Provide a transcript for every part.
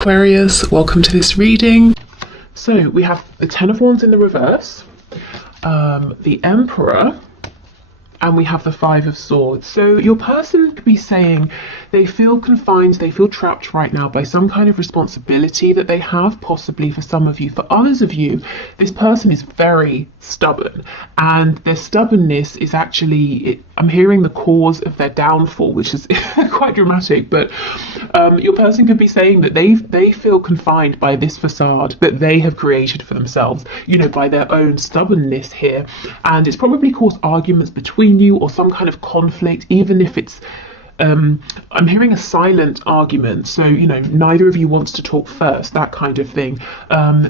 Aquarius, welcome to this reading. So we have the Ten of Wands in the reverse, the Emperor, and we have the Five of Swords. So your person could be saying they feel confined, they feel trapped right now by some kind of responsibility that they have, possibly for some of you. For others of you, this person is very stubborn, and their stubbornness is actually, I'm hearing the cause of their downfall, which is quite dramatic, but your person could be saying that they feel confined by this facade that they have created for themselves, by their own stubbornness here, and it's probably caused arguments between you or some kind of conflict, even if it's I'm hearing a silent argument, so neither of you wants to talk first, that kind of thing.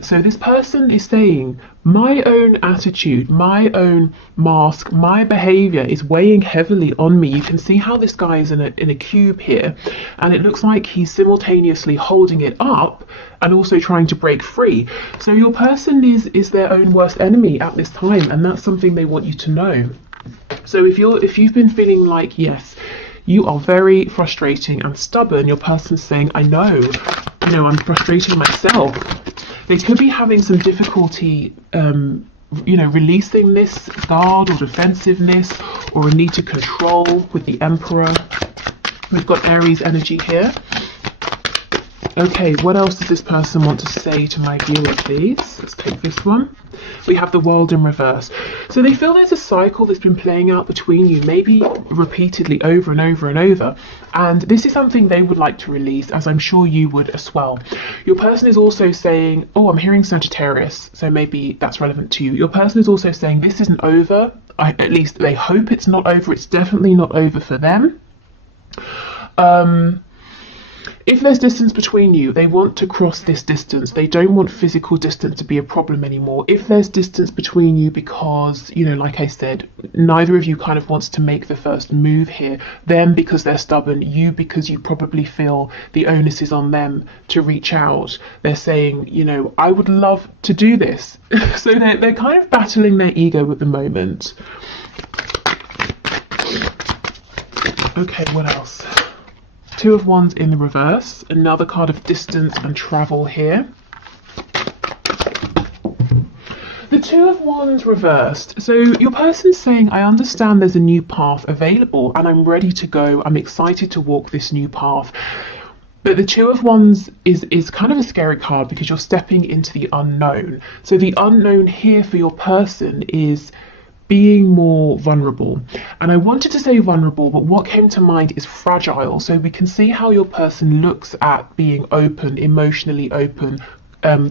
So this person is saying, my own attitude, my own mask, my behavior is weighing heavily on me. You can see how this guy is in a cube here, and it looks like he's simultaneously holding it up and also trying to break free. So your person is their own worst enemy at this time, and that's something they want you to know. So if you've been feeling like, yes, you are very frustrating and stubborn, your person's saying, I know, I'm frustrating myself. They could be having some difficulty, releasing this guard or defensiveness or a need to control with the Emperor. We've got Aries energy here. Okay, what else does this person want to say to my viewer, please? Let's take this one. We have the World in reverse. So they feel there's a cycle that's been playing out between you, maybe repeatedly over and over and over. And this is something they would like to release, as I'm sure you would as well. Your person is also saying, oh, I'm hearing Sagittarius, so maybe that's relevant to you. Your person is also saying this isn't over. At least they hope it's not over. It's definitely not over for them. If there's distance between you, they want to cross this distance. They don't want physical distance to be a problem anymore. If there's distance between you because, like I said, neither of you kind of wants to make the first move here, them because they're stubborn, you because you probably feel the onus is on them to reach out. They're saying, I would love to do this. So they're kind of battling their ego at the moment. Okay, what else? Two of Wands in the reverse, another card of distance and travel here. The Two of Wands reversed. So your person's saying, I understand there's a new path available and I'm ready to go. I'm excited to walk this new path. But the Two of Wands is kind of a scary card because you're stepping into the unknown. So the unknown here for your person is being more vulnerable. And I wanted to say vulnerable, but what came to mind is fragile. So we can see how your person looks at being open, emotionally open,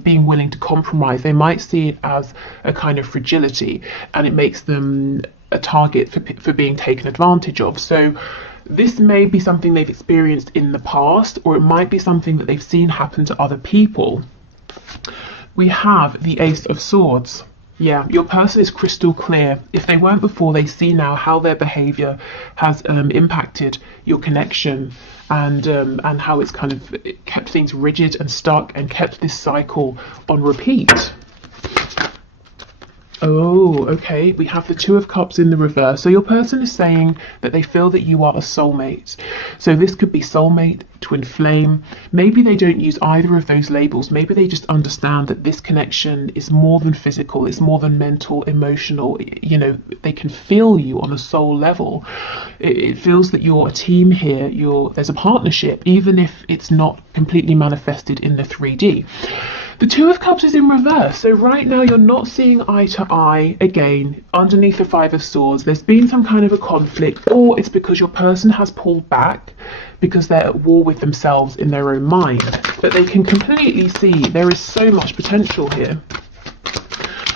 being willing to compromise. They might see it as a kind of fragility, and it makes them a target for being taken advantage of. So this may be something they've experienced in the past, or it might be something that they've seen happen to other people. We have the Ace of Swords. Yeah, your person is crystal clear. If they weren't before, they see now how their behavior has impacted your connection, and how it's kind of kept things rigid and stuck and kept this cycle on repeat. Oh, okay. We have the Two of Cups in the reverse. So your person is saying that they feel that you are a soulmate. So this could be soulmate, twin flame. Maybe they don't use either of those labels. Maybe they just understand that this connection is more than physical. It's more than mental, emotional. They can feel you on a soul level. It feels that you're a team here. There's a partnership, even if it's not completely manifested in the 3D. The Two of Cups is in reverse, so right now you're not seeing eye to eye again underneath the Five of Swords. There's been some kind of a conflict, or it's because your person has pulled back because they're at war with themselves in their own mind. But they can completely see there is so much potential here.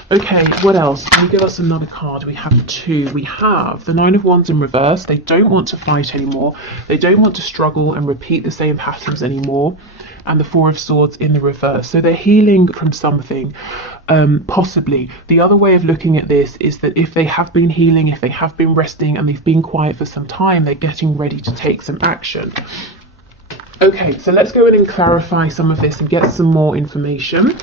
Okay, what else? Can you give us another card? We have two. We have the Nine of Wands in reverse. They don't want to fight anymore. They don't want to struggle and repeat the same patterns anymore. And the Four of Swords in the reverse. So they're healing from something, possibly. The other way of looking at this is that if they have been healing, if they have been resting and they've been quiet for some time, they're getting ready to take some action. Okay, so let's go in and clarify some of this and get some more information.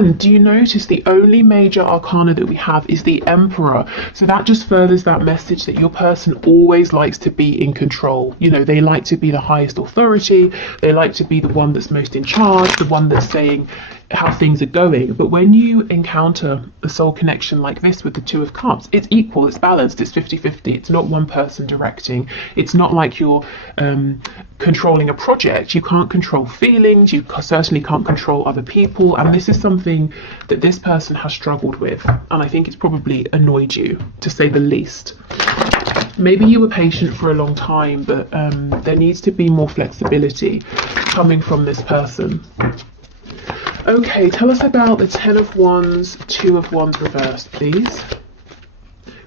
And do you notice the only major arcana that we have is the Emperor? So that just furthers that message that your person always likes to be in control. You know, they like to be the highest authority. They like to be the one that's most in charge, the one that's saying how things are going. But when you encounter a soul connection like this with the Two of Cups, it's equal, it's balanced, it's 50-50. It's not one person directing. It's not like you're controlling a project. You can't control feelings. You certainly can't control other people. And this is something that this person has struggled with. And I think it's probably annoyed you, to say the least. Maybe you were patient for a long time, but there needs to be more flexibility coming from this person. Okay, tell us about the Ten of Wands, Two of Wands reversed, please.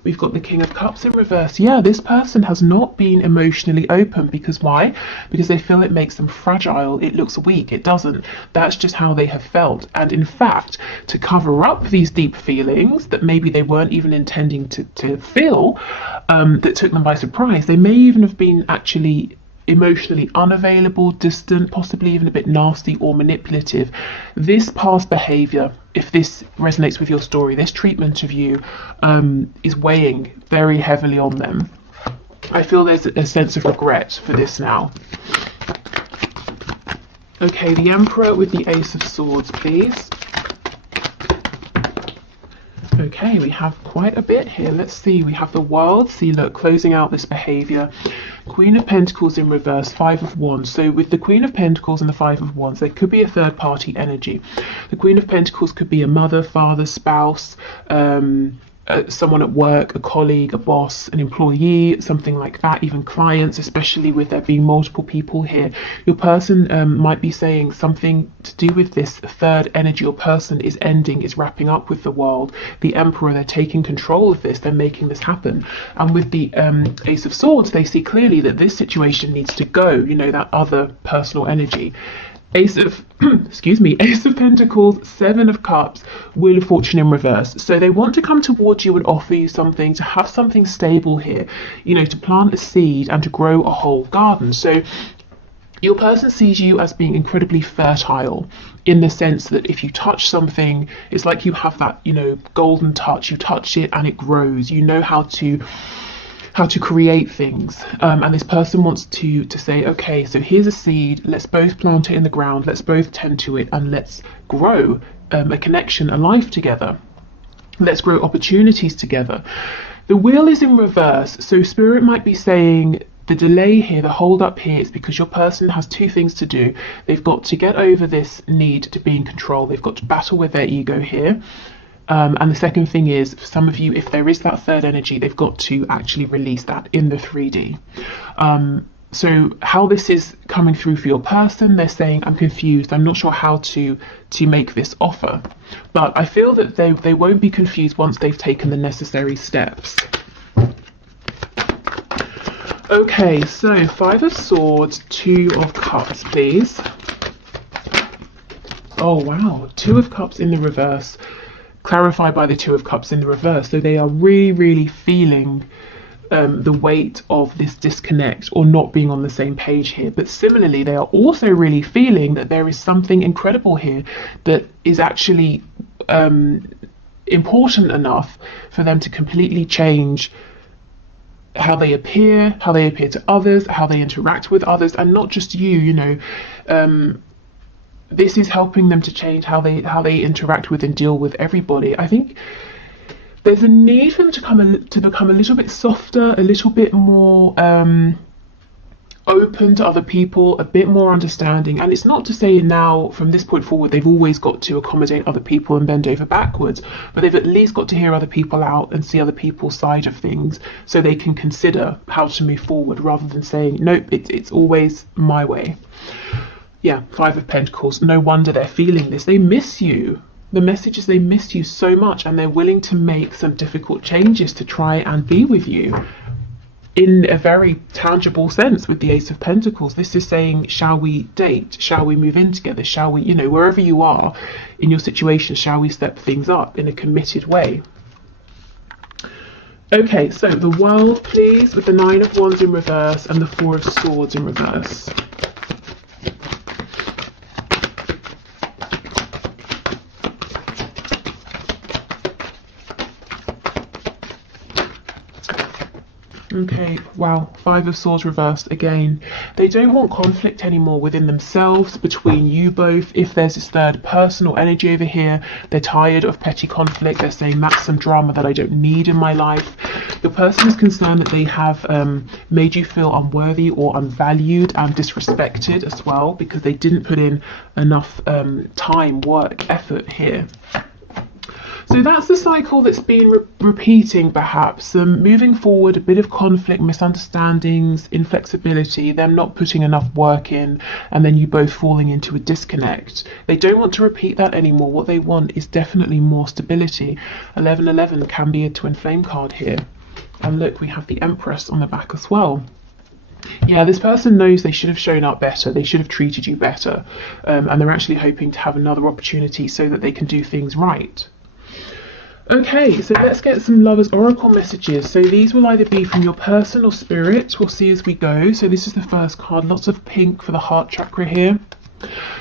We've got the King of Cups in reverse. Yeah, this person has not been emotionally open. Because why? Because they feel it makes them fragile. It looks weak. It doesn't. That's just how they have felt. And in fact, to cover up these deep feelings that maybe they weren't even intending to feel, that took them by surprise, they may even have been actually emotionally unavailable, distant, possibly even a bit nasty or manipulative. This past behavior, if this resonates with your story, this treatment of you is weighing very heavily on them. I feel there's a sense of regret for this now. Okay, the Emperor with the Ace of Swords, please. Okay, we have quite a bit here. Let's see. We have the World. See, look, closing out this behavior. Queen of Pentacles in reverse, Five of Wands. So with the Queen of Pentacles and the Five of Wands, there could be a third party energy. The Queen of Pentacles could be a mother, father, spouse, someone at work, a colleague, a boss, an employee, something like that, even clients, especially with there being multiple people here. Your person might be saying something to do with this third energy or person is ending, is wrapping up with the World. The Emperor, they're taking control of this, they're making this happen. And with the Ace of Swords, they see clearly that this situation needs to go, you know, that other personal energy. Ace of Ace of Pentacles, Seven of Cups, Wheel of Fortune in reverse. So they want to come towards you and offer you something, to have something stable here, you know, to plant a seed and to grow a whole garden. So your person sees you as being incredibly fertile, in the sense that if you touch something, it's like you have that, you know, golden touch. You touch it and it grows. You know how to create things, and this person wants to say, okay, so here's a seed, let's both plant it in the ground, let's both tend to it, and let's grow a connection, a life together. Let's grow opportunities together. The Wheel is in reverse, so Spirit might be saying the delay here, the hold up here, is because your person has two things to do. They've got to get over this need to be in control. They've got to battle with their ego here. And the second thing is, for some of you, if there is that third energy, they've got to actually release that in the 3D. So how this is coming through for your person, they're saying, I'm confused, I'm not sure how to make this offer. But I feel that they won't be confused once they've taken the necessary steps. Okay, so Five of Swords, Two of Cups, please. Oh wow, Two of Cups in the reverse. Clarified by the Two of Cups in the reverse. So they are really feeling the weight of this disconnect or not being on the same page here. But similarly, they are also really feeling that there is something incredible here that is actually important enough for them to completely change how they appear to others, how they interact with others, and not just you, you know. This is helping them to change how they interact with and deal with everybody. I think there's a need for them to become a little bit softer, a little bit more open to other people, a bit more understanding. And it's not to say now from this point forward they've always got to accommodate other people and bend over backwards, but they've at least got to hear other people out and see other people's side of things, so they can consider how to move forward rather than saying, nope, it's always my way. Yeah, Five of Pentacles. No wonder they're feeling this. They miss you. The message is they miss you so much, and they're willing to make some difficult changes to try and be with you in a very tangible sense. With the Ace of Pentacles, this is saying, shall we date? Shall we move in together? Shall we, you know, wherever you are in your situation, shall we step things up in a committed way? Okay, so the World, please, with the Nine of Wands in reverse and the Four of Swords in reverse. Okay, wow, Five of Swords reversed again. They don't want conflict anymore within themselves, between you both. If there's this third person or energy over here, they're tired of petty conflict. They're saying that's some drama that I don't need in my life. Your person is concerned that they have made you feel unworthy or unvalued and disrespected as well, because they didn't put in enough time, work, effort here. So that's the cycle that's been repeating, perhaps. Moving forward, a bit of conflict, misunderstandings, inflexibility, them not putting enough work in, and then you both falling into a disconnect. They don't want to repeat that anymore. What they want is definitely more stability. 1111 can be a twin flame card here. And look, we have the Empress on the back as well. Yeah, this person knows they should have shown up better. They should have treated you better. And they're actually hoping to have another opportunity so that they can do things right. Okay, so let's get some Lovers Oracle messages. So these will either be from your person or spirit. We'll see as we go. So this is the first card. Lots of pink for the heart chakra here.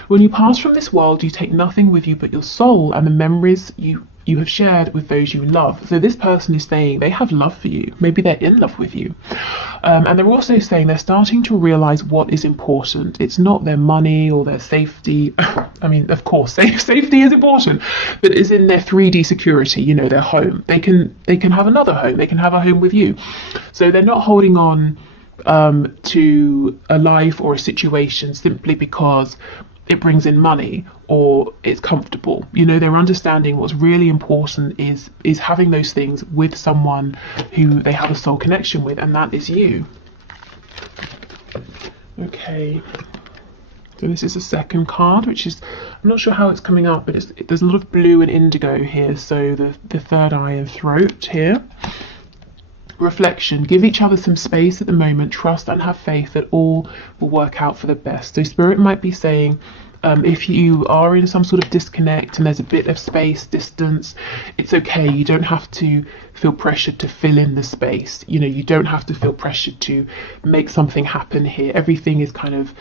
When you pass from this world, you take nothing with you but your soul and the memories you have shared with those you love. So this person is saying they have love for you. Maybe they're in love with you. And they're also saying they're starting to realize what is important. It's not their money or their safety. I mean, of course, safety is important, but it's in their 3D security, you know, their home. They can have another home. They can have a home with you. So they're not holding on to a life or a situation simply because it brings in money or it's comfortable. You know, they're understanding what's really important is having those things with someone who they have a soul connection with, and that is you. Okay, so this is the second card, which is, I'm not sure how it's coming up, but there's a lot of blue and indigo here. So the third eye and throat here. Reflection. Give each other some space at the moment. Trust and have faith that all will work out for the best. So Spirit might be saying, if you are in some sort of disconnect and there's a bit of space, distance, it's okay. You don't have to feel pressured to fill in the space. You know, you don't have to feel pressured to make something happen here. Everything is kind of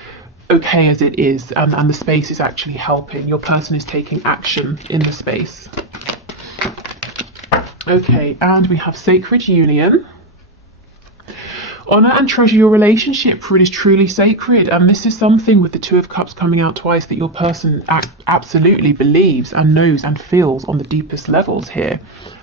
okay as it is, and the space is actually helping. Your person is taking action in the space. Okay, and we have Sacred Union. Honor and treasure your relationship, for it is truly sacred. And this is something with the Two of Cups coming out twice that your person absolutely believes and knows and feels on the deepest levels here.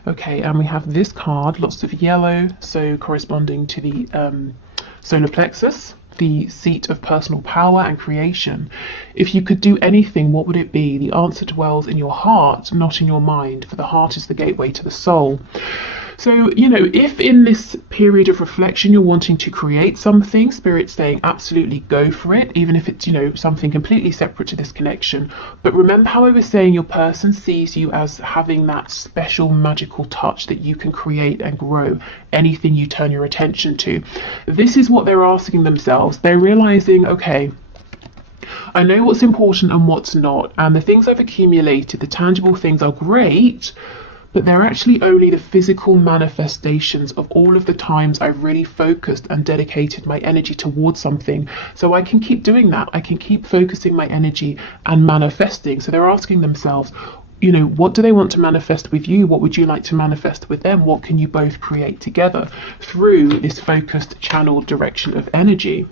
Okay, and we have this card, lots of yellow, so corresponding to the solar plexus, the seat of personal power and creation. If you could do anything, what would it be? The answer dwells in your heart, not in your mind, for the heart is the gateway to the soul. So, you know, if in this period of reflection you're wanting to create something, Spirit's saying absolutely go for it, even if it's, you know, something completely separate to this connection. But remember how I was saying your person sees you as having that special magical touch that you can create and grow anything you turn your attention to. This is what they're asking themselves. They're realizing, okay, I know what's important and what's not, and the things I've accumulated, the tangible things are great, but they're actually only the physical manifestations of all of the times I've really focused and dedicated my energy towards something. So I can keep doing that. I can keep focusing my energy and manifesting. So they're asking themselves, you know, what do they want to manifest with you? What would you like to manifest with them? What can you both create together through this focused channeled direction of energy?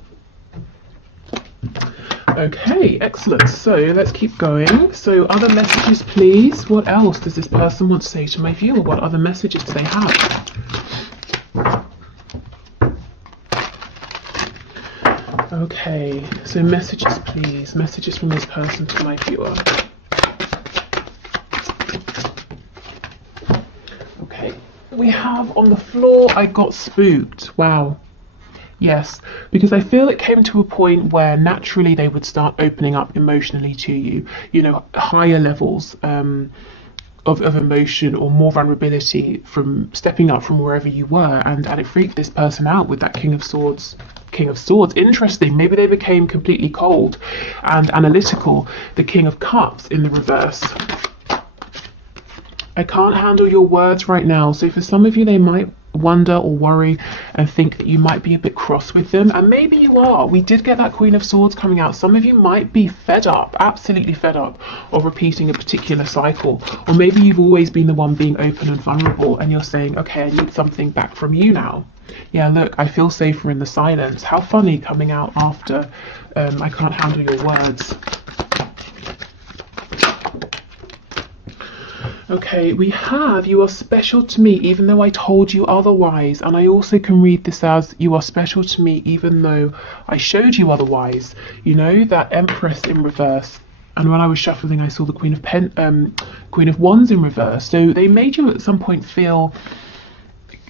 Okay, excellent. So let's keep going. So other messages, please. What else does this person want to say to my viewer? What other messages do they have? Okay, so messages, please. Messages from this person to my viewer. Okay, we have on the floor, I got spooked. Wow. Yes, because I feel it came to a point where naturally they would start opening up emotionally to you, you know, higher levels of emotion or more vulnerability from stepping up from wherever you were, and it freaked this person out with that King of Swords. Interesting. Maybe they became completely cold and analytical. The King of Cups in the reverse. I can't handle your words right now. So for some of you, they might wonder or worry and think that you might be a bit cross with them, and maybe you are. We did get that Queen of Swords coming out. Some of you might be fed up, absolutely fed up of repeating a particular cycle, or maybe you've always been the one being open and vulnerable and you're saying, okay, I need something back from you now. Yeah, look, I feel safer in the silence. How funny, coming out after I can't handle your words. Okay, we have, you are special to me even though I told you otherwise. And I also can read this as, you are special to me even though I showed you otherwise. You know, that Empress in reverse. And when I was shuffling, I saw the Queen of Wands in reverse. So they made you at some point feel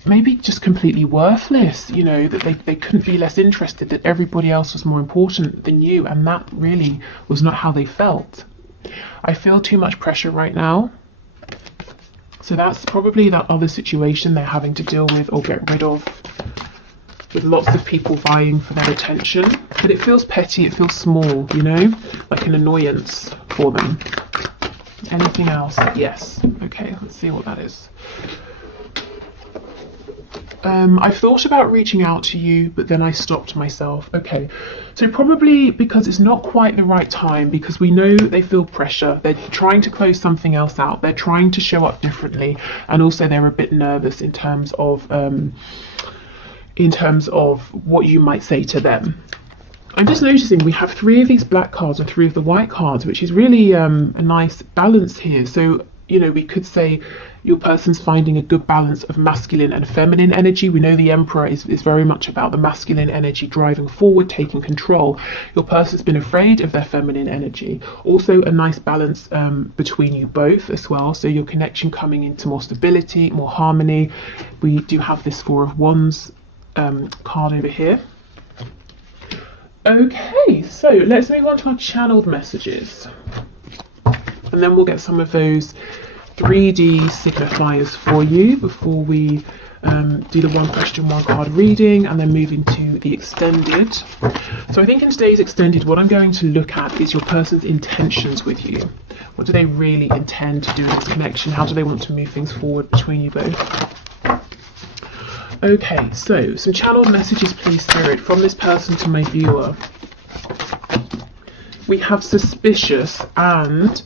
maybe just completely worthless, you know, that they couldn't be less interested, that everybody else was more important than you. And that really was not how they felt. I feel too much pressure right now. So that's probably that other situation they're having to deal with or get rid of, with lots of people vying for their attention. But it feels petty, it feels small, you know, like an annoyance for them. Anything else? Yes. Okay, let's see what that is. I've thought about reaching out to you, but then I stopped myself. Okay, so probably because it's not quite the right time, because we know they feel pressure. They're trying to close something else out. They're trying to show up differently, and also they're a bit nervous in terms of what you might say to them. I'm just noticing we have 3 of these black cards and 3 of the white cards, which is really a nice balance here. So, you know, we could say your person's finding a good balance of masculine and feminine energy. We know the Emperor is very much about the masculine energy driving forward, taking control. Your person's been afraid of their feminine energy. Also a nice balance between you both as well. So your connection coming into more stability, more harmony. We do have this 4 of Wands card over here. Okay, so let's move on to our channeled messages. And then we'll get some of those 3D signifiers for you before we do the 1 question 1 card reading, and then move into the extended. So I think in today's extended, what I'm going to look at is your person's intentions with you. What do they really intend to do in this connection? How do they want to move things forward between you both? Okay, so some channeled messages, please, Spirit, from this person to my viewer. We have suspicious and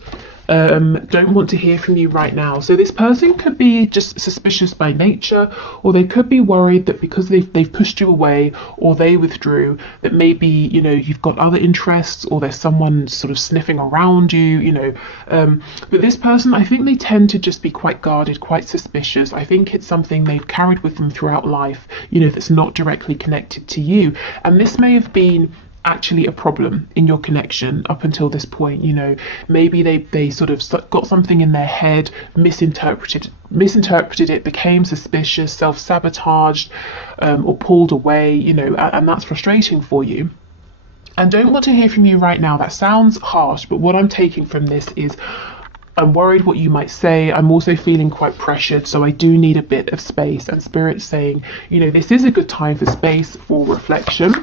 don't want to hear from you right now. So this person could be just suspicious by nature, or they could be worried that because they've pushed you away or they withdrew, that maybe, you know, you've got other interests or there's someone sort of sniffing around you, you know. But this person, I think they tend to just be quite guarded, quite suspicious. I think it's something they've carried with them throughout life, you know, that's not directly connected to you. And this may have been actually a problem in your connection up until this point. You know, maybe they sort of got something in their head, misinterpreted it, became suspicious, self-sabotaged, or pulled away, you know, and that's frustrating for you. And don't want to hear from you right now. That sounds harsh, but what I'm taking from this is I'm worried what you might say. I'm also feeling quite pressured, so I do need a bit of space. And Spirit's saying, you know, this is a good time for space, for reflection.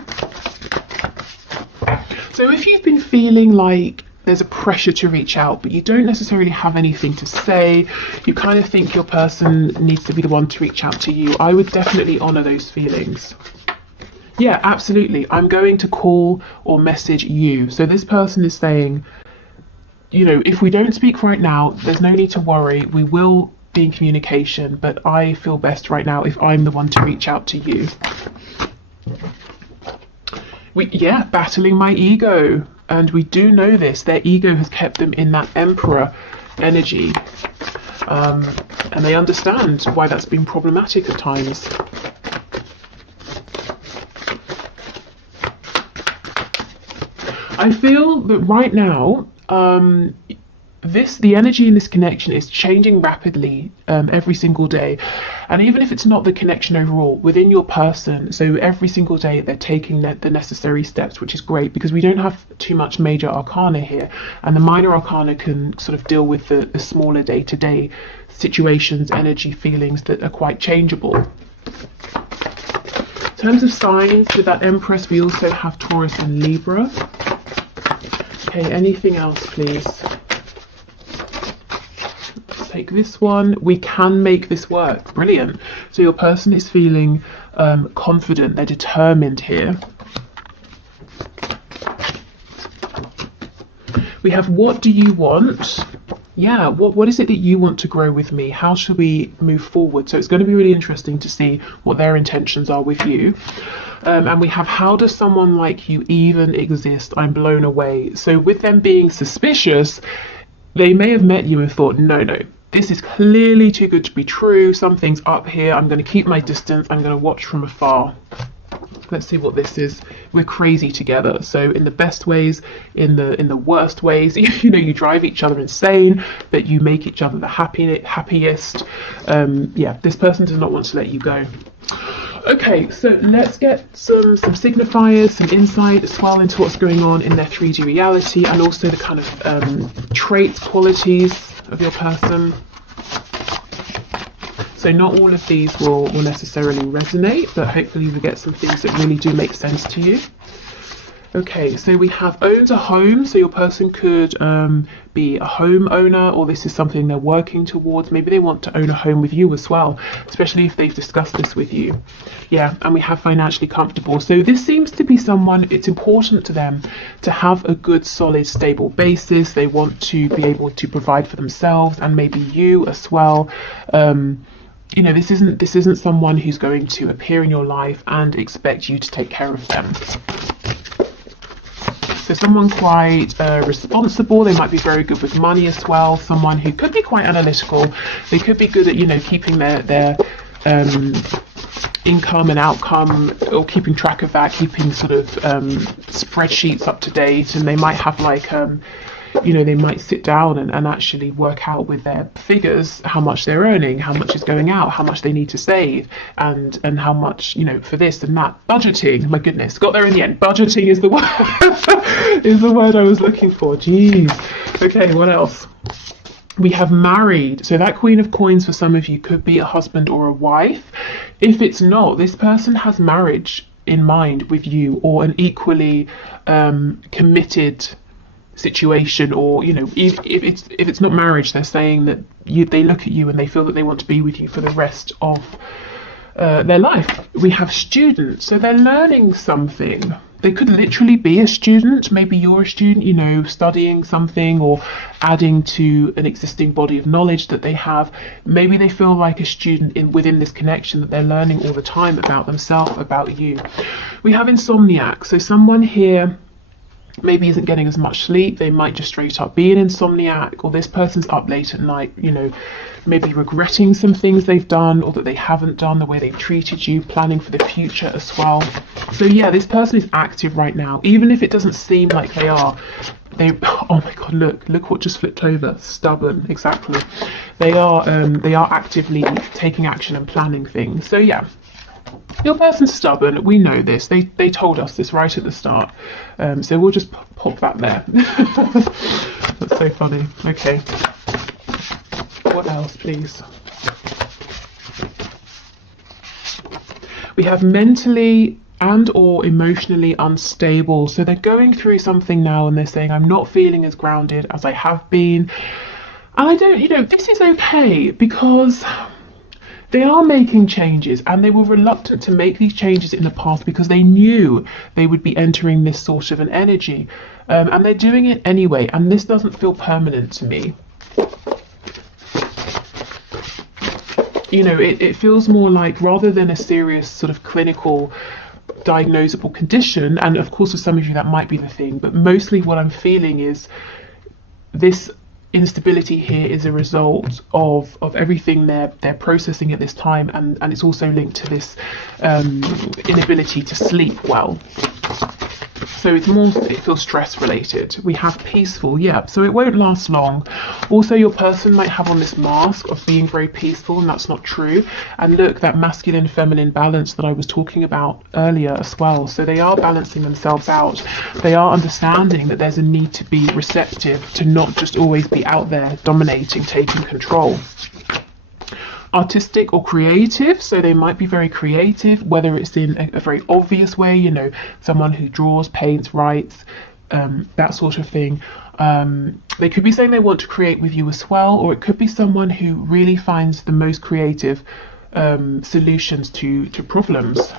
So if you've been feeling like there's a pressure to reach out, but you don't necessarily have anything to say, you kind of think your person needs to be the one to reach out to you, I would definitely honour those feelings. Yeah, absolutely. I'm going to call or message you. So this person is saying, you know, if we don't speak right now, there's no need to worry. We will be in communication, but I feel best right now if I'm the one to reach out to you. Yeah, battling my ego. And we do know this. Their ego has kept them in that Emperor energy. And they understand why that's been problematic at times. I feel that right now, the energy in this connection is changing rapidly every single day. And even if it's not the connection overall, within your person, so every single day they're taking the necessary steps, which is great because we don't have too much major arcana here. And the minor arcana can sort of deal with the smaller day-to-day situations, energy, feelings that are quite changeable. In terms of signs, with that Empress, we also have Taurus and Libra. Okay, anything else, please? Take this one. We can make this work. Brilliant. So your person is feeling confident, they're determined here. We have, what do you want? Yeah, what is it that you want to grow with me? How should we move forward? So it's going to be really interesting to see what their intentions are with you. And we have, how does someone like you even exist? I'm blown away. So with them being suspicious, they may have met you and thought, no, this is clearly too good to be true. Something's up here. I'm going to keep my distance. I'm going to watch from afar. Let's see what this is. We're crazy together. So in the best ways, in the worst ways, you know, you drive each other insane, but you make each other the happiest. Yeah, this person does not want to let you go. Okay, so let's get some signifiers, some insight as well into what's going on in their 3D reality, and also the kind of traits, qualities of your person. So not all of these will necessarily resonate, but hopefully you get some things that really do make sense to you. Okay, so we have owns a home. So your person could be a homeowner, or this is something they're working towards. Maybe they want to own a home with you as well, especially if they've discussed this with you. Yeah, and we have financially comfortable. So this seems to be someone, it's important to them to have a good, solid, stable basis. They want to be able to provide for themselves and maybe you as well. You know, this isn't someone who's going to appear in your life and expect you to take care of them. So someone quite responsible. They might be very good with money as well. Someone who could be quite analytical. They could be good at, you know, keeping their income and outcome, or keeping track of that, keeping sort of spreadsheets up to date. And they might have like you know, they might sit down and actually work out with their figures how much they're earning, how much is going out, how much they need to save, and how much, you know, for this and that. Budgeting, my goodness, got there in the end. Budgeting is the word is the word I was looking for. Jeez. Okay, what else? We have married. So that Queen of Coins for some of you could be a husband or a wife. If it's not, this person has marriage in mind with you, or an equally committed situation, or, you know, if it's not marriage, they're saying that they look at you and they feel that they want to be with you for the rest of their life. We have students, so they're learning something. They could literally be a student. Maybe you're a student, you know, studying something or adding to an existing body of knowledge that they have. Maybe they feel like a student within this connection, that they're learning all the time about themselves, about you. We have insomniac, so someone here maybe isn't getting as much sleep. They might just straight up be an insomniac, or this person's up late at night, you know, maybe regretting some things they've done or that they haven't done, the way they've treated you, planning for the future as well. So yeah, this person is active right now, even if it doesn't seem like they are. Oh my god, look what just flipped over. Stubborn, exactly. They are actively taking action and planning things. So yeah, your person's stubborn. We know this. They told us this right at the start. So we'll just pop that there. That's so funny. Okay. What else, please? We have mentally and or emotionally unstable. So they're going through something now and they're saying, I'm not feeling as grounded as I have been. And I don't, you know, this is okay, because they are making changes, and they were reluctant to make these changes in the past because they knew they would be entering this sort of an energy, and they're doing it anyway, and this doesn't feel permanent to me. You know, it feels more like, rather than a serious sort of clinical diagnosable condition, and of course for some of you that might be the thing, but mostly what I'm feeling is this instability here is a result of everything they're processing at this time, and it's also linked to this inability to sleep well. So it feels stress related. We have peaceful, yeah, so it won't last long. Also, your person might have on this mask of being very peaceful, and that's not true. And look, that masculine feminine balance that I was talking about earlier as well. So they are balancing themselves out. They are understanding that there's a need to be receptive, to not just always be out there dominating, taking control. Artistic or creative, so they might be very creative, whether it's in a very obvious way, you know, someone who draws, paints, writes, that sort of thing. They could be saying they want to create with you as well, or it could be someone who really finds the most creative solutions to problems.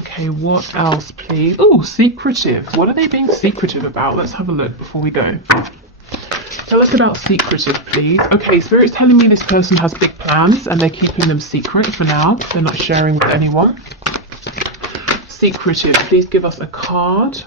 Okay, what else, please? Oh, secretive. What are they being secretive about? Let's have a look before we go. Tell us about secretive, please. Okay, Spirit's telling me this person has big plans and they're keeping them secret for now. They're not sharing with anyone. Secretive, please give us a card.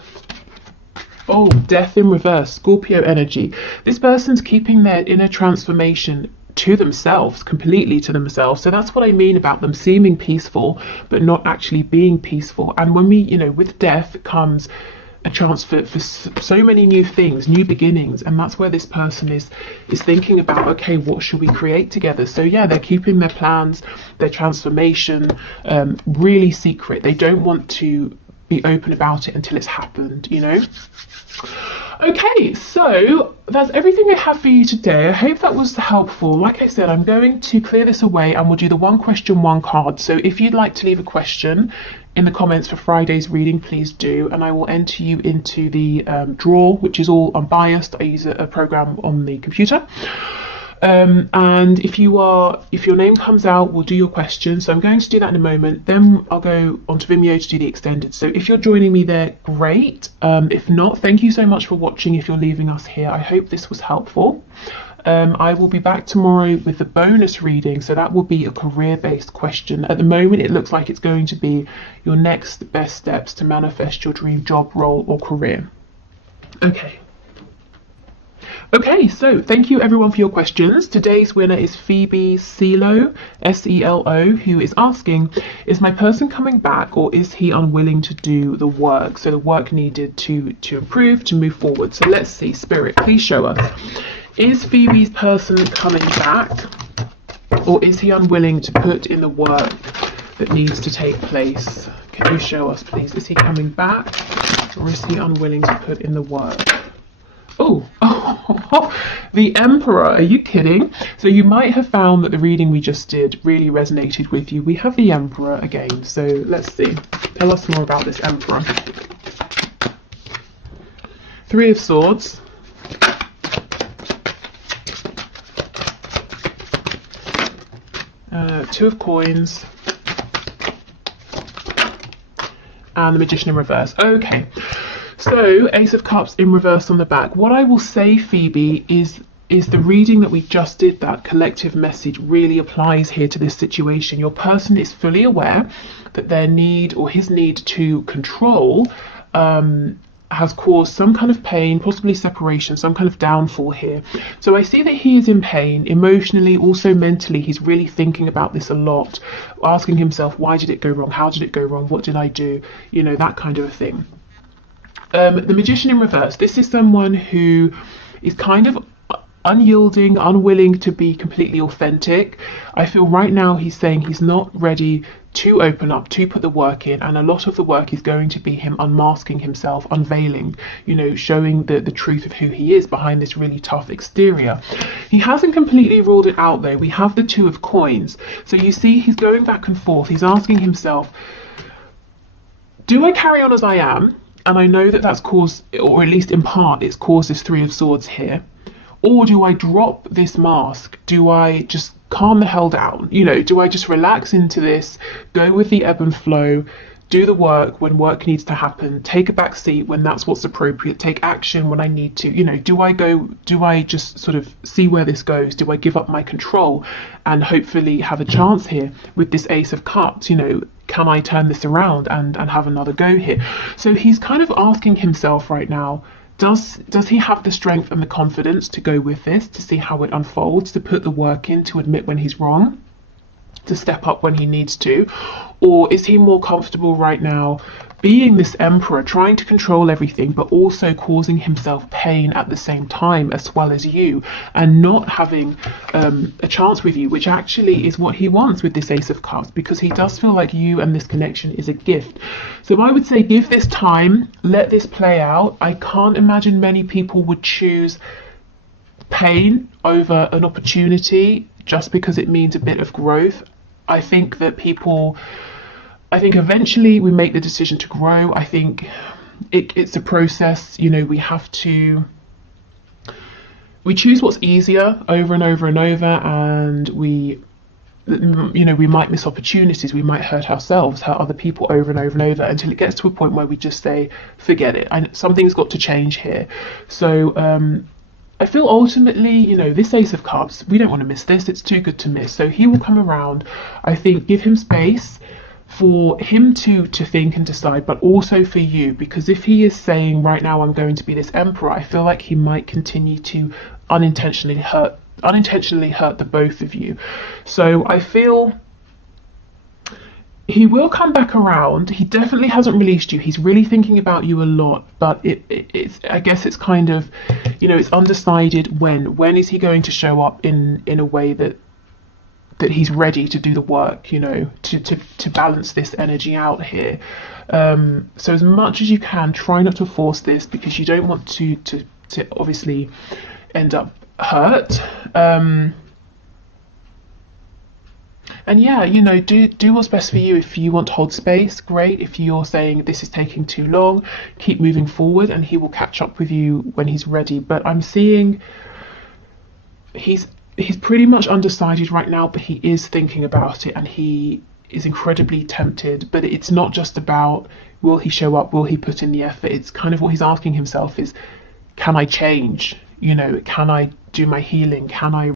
Oh, death in reverse, Scorpio energy. This person's keeping their inner transformation to themselves, completely to themselves. So that's what I mean about them seeming peaceful, but not actually being peaceful. And when we, with death comes a chance for so many new things, new beginnings, and that's where this person is thinking about, okay, what should we create together? So yeah, they're keeping their plans, their transformation really secret. They don't want to be open about it until it's happened, Okay, so that's everything I have for you today. I hope that was helpful. Like I said, I'm going to clear this away and we'll do the one question, one card. So if you'd like to leave a question in the comments for Friday's reading, please do, and I will enter you into the draw, which is all unbiased. I use a program on the computer. And if your name comes out, we'll do your question. So I'm going to do that in a moment. Then I'll go onto Vimeo to do the extended. So if you're joining me there, great. If not, thank you so much for watching. If you're leaving us here, I hope this was helpful. I will be back tomorrow with the bonus reading. So that will be a career-based question. At the moment, it looks like it's going to be your next best steps to manifest your dream job, role, or career. Okay, so thank you everyone for your questions. Today's winner is Phoebe Selo, S-E-L-O, who is asking, is my person coming back or is he unwilling to do the work? So the work needed to improve, to move forward. So let's see, Spirit, please show us. Is Phoebe's person coming back or is he unwilling to put in the work that needs to take place? Can you show us, please? Is he coming back or is he unwilling to put in the work? Oh, the Emperor, are you kidding? So you might have found that the reading we just did really resonated with you. We have the Emperor again, so let's see. Tell us more about this Emperor. Three of Swords. Two of Coins. And the Magician in reverse. Okay. So, Ace of Cups in reverse on the back. What I will say, Phoebe, is the reading that we just did, that collective message really applies here to this situation. Your person is fully aware that their need or his need to control has caused some kind of pain, possibly separation, some kind of downfall here. So I see that he is in pain emotionally, also mentally. He's really thinking about this a lot, asking himself, why did it go wrong? How did it go wrong? What did I do? That kind of a thing. The Magician in reverse. This is someone who is kind of unyielding, unwilling to be completely authentic. I feel right now he's saying he's not ready to open up, to put the work in, and a lot of the work is going to be him unmasking himself, unveiling, showing the truth of who he is behind this really tough exterior. He hasn't completely ruled it out though. We have the Two of Coins. So you see he's going back and forth. He's asking himself, do I carry on as I am? And I know that that's caused, or at least in part, it's caused this Three of Swords here. Or do I drop this mask? Do I just calm the hell down? Do I just relax into this, go with the ebb and flow, do the work when work needs to happen, take a back seat when that's what's appropriate, take action when I need to? Do I just sort of see where this goes? Do I give up my control and hopefully have a chance here with this Ace of Cups? Can I turn this around and have another go here? So he's kind of asking himself right now, does he have the strength and the confidence to go with this, to see how it unfolds, to put the work in, to admit when he's wrong, to step up when he needs to? Or is he more comfortable right now being this Emperor, trying to control everything, but also causing himself pain at the same time, as well as you, and not having a chance with you, which actually is what he wants with this Ace of Cups, because he does feel like you and this connection is a gift. So I would say give this time, let this play out. I can't imagine many people would choose pain over an opportunity just because it means a bit of growth. I think eventually we make the decision to grow. I think it's a process. We have to we choose what's easier over and over and over, and we might miss opportunities, we might hurt ourselves, hurt other people over and over and over, until it gets to a point where we just say, forget it, and something's got to change here. So I feel ultimately, this Ace of Cups, we don't want to miss this, it's too good to miss. So he will come around. I think give him space for him to think and decide, but also for you, because if he is saying right now I'm going to be this emperor, I feel like he might continue to unintentionally hurt the both of you. So I feel he will come back around. He definitely hasn't released you. He's really thinking about you a lot, but it's I guess it's kind of, it's undecided when is he going to show up in a way that he's ready to do the work, to balance this energy out here. So as much as you can, try not to force this, because you don't want to obviously end up hurt. And yeah, do what's best for you. If you want to hold space, great. If you're saying this is taking too long, keep moving forward, and he will catch up with you when he's ready. But I'm seeing he's pretty much undecided right now, but he is thinking about it, and he is incredibly tempted. But it's not just about, will he show up, will he put in the effort? It's kind of what he's asking himself is, can I change? Can I do my healing? Can I